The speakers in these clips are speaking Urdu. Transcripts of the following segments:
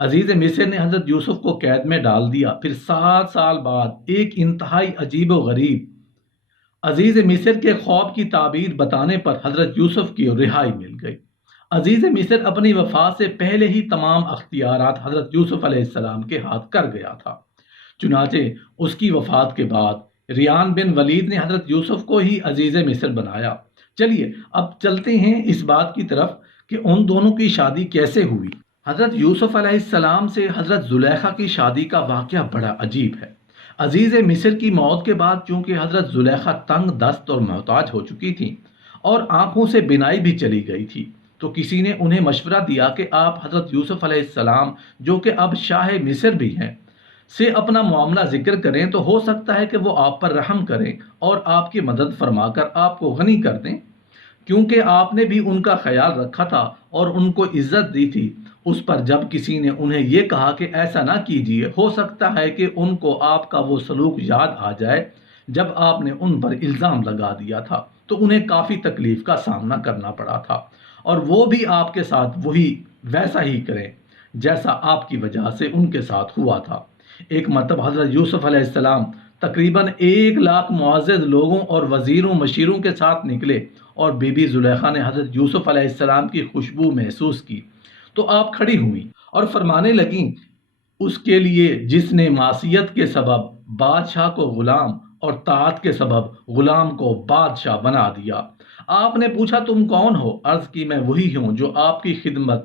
عزیز مصر نے حضرت یوسف کو قید میں ڈال دیا۔ پھر 7 سال بعد ایک انتہائی عجیب و غریب عزیز مصر کے خواب کی تعبیر بتانے پر حضرت یوسف کی رہائی مل گئی۔ عزیز مصر اپنی وفات سے پہلے ہی تمام اختیارات حضرت یوسف علیہ السلام کے ہاتھ کر گیا تھا۔ چنانچہ اس کی وفات کے بعد ریان بن ولید نے حضرت یوسف کو ہی عزیز مصر بنایا۔ چلیے اب چلتے ہیں اس بات کی طرف کہ ان دونوں کی شادی کیسے ہوئی۔ حضرت یوسف علیہ السلام سے حضرت زلیخا کی شادی کا واقعہ بڑا عجیب ہے۔ عزیز مصر کی موت کے بعد چونکہ حضرت زلیخا تنگ دست اور محتاج ہو چکی تھیں اور آنکھوں سے بینائی بھی چلی گئی تھی، تو کسی نے انہیں مشورہ دیا کہ آپ حضرت یوسف علیہ السلام جو کہ اب شاہ مصر بھی ہیں سے اپنا معاملہ ذکر کریں تو ہو سکتا ہے کہ وہ آپ پر رحم کریں اور آپ کی مدد فرما کر آپ کو غنی کر دیں، کیونکہ آپ نے بھی ان کا خیال رکھا تھا اور ان کو عزت دی تھی۔ اس پر جب کسی نے انہیں یہ کہا کہ ایسا نہ کیجیے، ہو سکتا ہے کہ ان کو آپ کا وہ سلوک یاد آ جائے جب آپ نے ان پر الزام لگا دیا تھا، تو انہیں کافی تکلیف کا سامنا کرنا پڑا تھا، اور وہ بھی آپ کے ساتھ ویسا ہی کریں جیسا آپ کی وجہ سے ان کے ساتھ ہوا تھا۔ ایک مرتبہ حضرت یوسف علیہ السلام تقریباً 1 لاکھ معزز لوگوں اور وزیروں مشیروں کے ساتھ نکلے، اور بی بی زلیخا نے حضرت یوسف علیہ السلام کی خوشبو محسوس کی تو آپ کھڑی ہوئیں اور فرمانے لگیں، اس کے لیے جس نے معصیت کے سبب بادشاہ کو غلام اور طاعت کے سبب غلام کو بادشاہ بنا دیا۔ آپ نے پوچھا تم کون ہو؟ عرض کی میں وہی ہوں جو آپ کی خدمت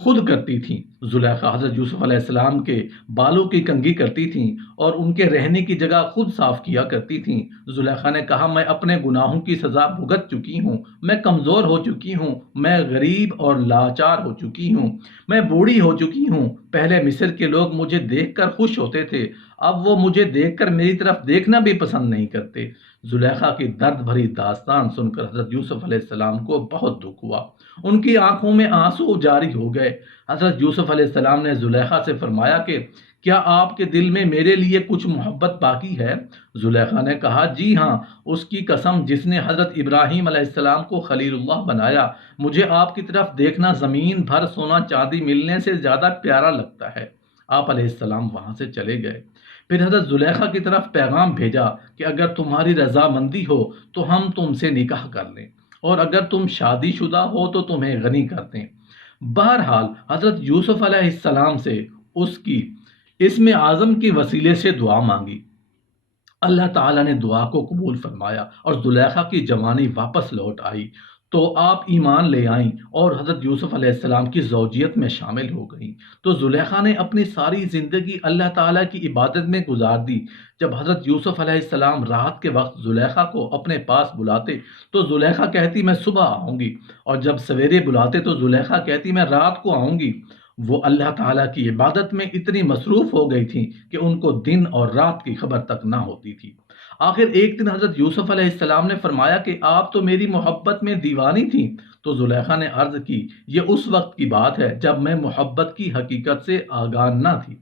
خود کرتی تھیں۔ زلیخا حضرت یوسف علیہ السلام کے بالوں کی کنگھی کرتی تھیں اور ان کے رہنے کی جگہ خود صاف کیا کرتی تھیں۔ زلیخا نے کہا، میں اپنے گناہوں کی سزا بھگت چکی ہوں، میں کمزور ہو چکی ہوں، میں غریب اور لاچار ہو چکی ہوں، میں بوڑھی ہو چکی ہوں۔ پہلے مصر کے لوگ مجھے دیکھ کر خوش ہوتے تھے، اب وہ مجھے دیکھ کر میری طرف دیکھنا بھی پسند نہیں کرتے۔ زلیخا کی درد بھری داستان سن کر حضرت یوسف علیہ السلام کو بہت دکھ ہوا، ان کی آنکھوں میں آنسو جاری ہو گئے۔ حضرت یوسف علیہ السلام نے زلیخا سے فرمایا کہ کیا آپ کے دل میں میرے لیے کچھ محبت باقی ہے؟ زلیخا نے کہا، جی ہاں، اس کی قسم جس نے حضرت ابراہیم علیہ السلام کو خلیل اللہ بنایا، مجھے آپ کی طرف دیکھنا زمین بھر سونا چاندی ملنے سے زیادہ پیارا لگتا ہے۔ آپ علیہ السلام وہاں سے چلے گئے۔ پھر حضرت زلیخا کی طرف پیغام بھیجا کہ اگر تمہاری رضامندی ہو تو ہم تم سے نکاح کر لیں، اور اگر تم شادی شدہ ہو تو تمہیں غنی کر دیں۔ بہرحال حضرت یوسف علیہ السلام سے اس کی اسم اعظم کے وسیلے سے دعا مانگی۔ اللہ تعالیٰ نے دعا کو قبول فرمایا اور زلیخا کی جوانی واپس لوٹ آئی، تو آپ ایمان لے آئیں اور حضرت یوسف علیہ السلام کی زوجیت میں شامل ہو گئیں۔ تو زلیخا نے اپنی ساری زندگی اللہ تعالیٰ کی عبادت میں گزار دی۔ جب حضرت یوسف علیہ السلام رات کے وقت زلیخا کو اپنے پاس بلاتے تو زلیخا کہتی میں صبح آؤں گی، اور جب سویرے بلاتے تو زلیخا کہتی میں رات کو آؤں گی۔ وہ اللہ تعالیٰ کی عبادت میں اتنی مصروف ہو گئی تھیں کہ ان کو دن اور رات کی خبر تک نہ ہوتی تھی۔ آخر ایک دن حضرت یوسف علیہ السلام نے فرمایا کہ آپ تو میری محبت میں دیوانی تھیں۔ تو زلیخا نے عرض کی، یہ اس وقت کی بات ہے جب میں محبت کی حقیقت سے آگاہ نہ تھی۔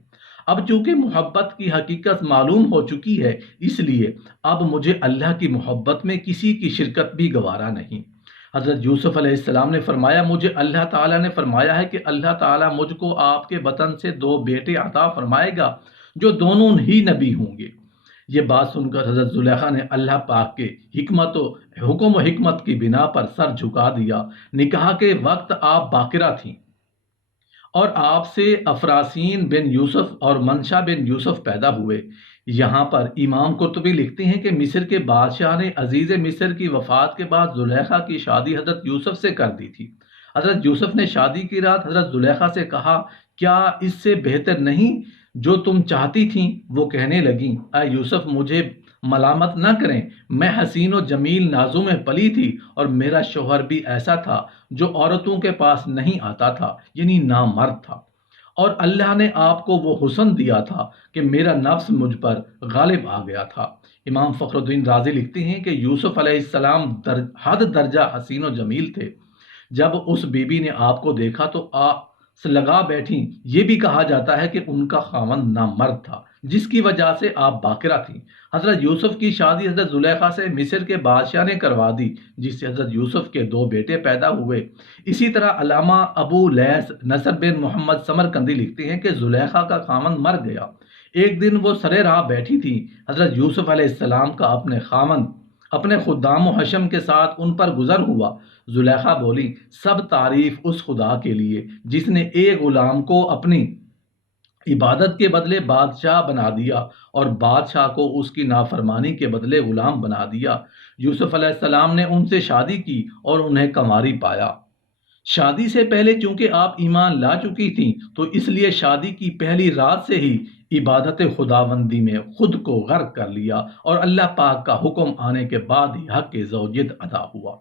اب چونکہ محبت کی حقیقت معلوم ہو چکی ہے، اس لیے اب مجھے اللہ کی محبت میں کسی کی شرکت بھی گوارا نہیں۔ حضرت یوسف علیہ السلام نے فرمایا، مجھے اللہ تعالیٰ نے فرمایا ہے کہ اللہ تعالیٰ مجھ کو آپ کے وطن سے 2 بیٹے عطا فرمائے گا جو دونوں ہی نبی ہوں گے۔ یہ بات سن کر حضرت زلیخا نے اللہ پاک کے حکم و حکمت کی بنا پر سر جھکا دیا۔ نکاح کے وقت آپ باقرہ تھیں اور آپ سے افراسین بن یوسف اور منشا بن یوسف پیدا ہوئے۔ یہاں پر امام قرطبی لکھتے ہیں کہ مصر کے بادشاہ نے عزیز مصر کی وفات کے بعد زلیخا کی شادی حضرت یوسف سے کر دی تھی۔ حضرت یوسف نے شادی کی رات حضرت زلیخا سے کہا، کیا اس سے بہتر نہیں جو تم چاہتی تھیں؟ وہ کہنے لگیں، اے یوسف مجھے ملامت نہ کریں، میں حسین و جمیل نازوں میں پلی تھی، اور میرا شوہر بھی ایسا تھا جو عورتوں کے پاس نہیں آتا تھا، یعنی نامرد تھا، اور اللہ نے آپ کو وہ حسن دیا تھا کہ میرا نفس مجھ پر غالب آ گیا تھا۔ امام فخر الدین رازی لکھتے ہیں کہ یوسف علیہ السلام حد درجہ حسین و جمیل تھے۔ جب اس بی بی نے آپ کو دیکھا تو آپ سے لگا بیٹھیں۔ یہ بھی کہا جاتا ہے کہ ان کا خاوند نامرد تھا، جس کی وجہ سے آپ باقرہ تھیں۔ حضرت یوسف کی شادی حضرت زلیخا سے مصر کے بادشاہ نے کروا دی، جس سے حضرت یوسف کے 2 بیٹے پیدا ہوئے۔ اسی طرح علامہ ابو لیث نصر بن محمد سمرقندی لکھتے ہیں کہ زلیخا کا خامند مر گیا۔ ایک دن وہ سرے راہ بیٹھی تھی، حضرت یوسف علیہ السلام کا اپنے خامند اپنے خدام و حشم کے ساتھ ان پر گزر ہوا۔ زلیخا بولی، سب تعریف اس خدا کے لیے جس نے ایک غلام کو اپنی عبادت کے بدلے بادشاہ بنا دیا اور بادشاہ کو اس کی نافرمانی کے بدلے غلام بنا دیا۔ یوسف علیہ السلام نے ان سے شادی کی اور انہیں کنواری پایا۔ شادی سے پہلے چونکہ آپ ایمان لا چکی تھیں تو اس لیے شادی کی پہلی رات سے ہی عبادت خداوندی میں خود کو غرق کر لیا اور اللہ پاک کا حکم آنے کے بعد ہی حق زوجیت ادا ہوا۔